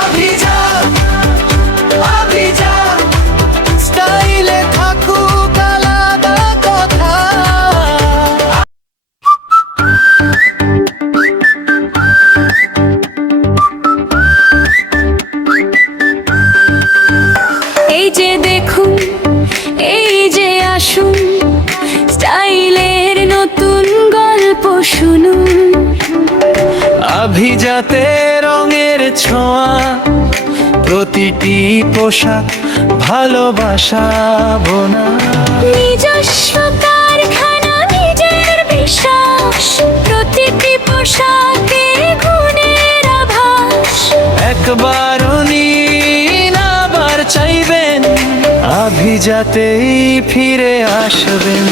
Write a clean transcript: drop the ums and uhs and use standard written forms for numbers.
অভিজাত অভিজাত স্টাইলে থাকুক আলাদা কথা। এই যে দেখুন, এই যে আসুন, স্টাইলের নতুন গল্প শুনুন। অভিজাতে রঙের ছোঁয়া, প্রতিটি পোশাক ভালোবাসা বোনা। নিজস্ব কারখানা, নিজের বিশ্বাস, প্রতিটি পোশাকে গুণের আভাস। একবারও নিন, আবার চাইবেন, অভিজাতেই ফিরে আসবেন।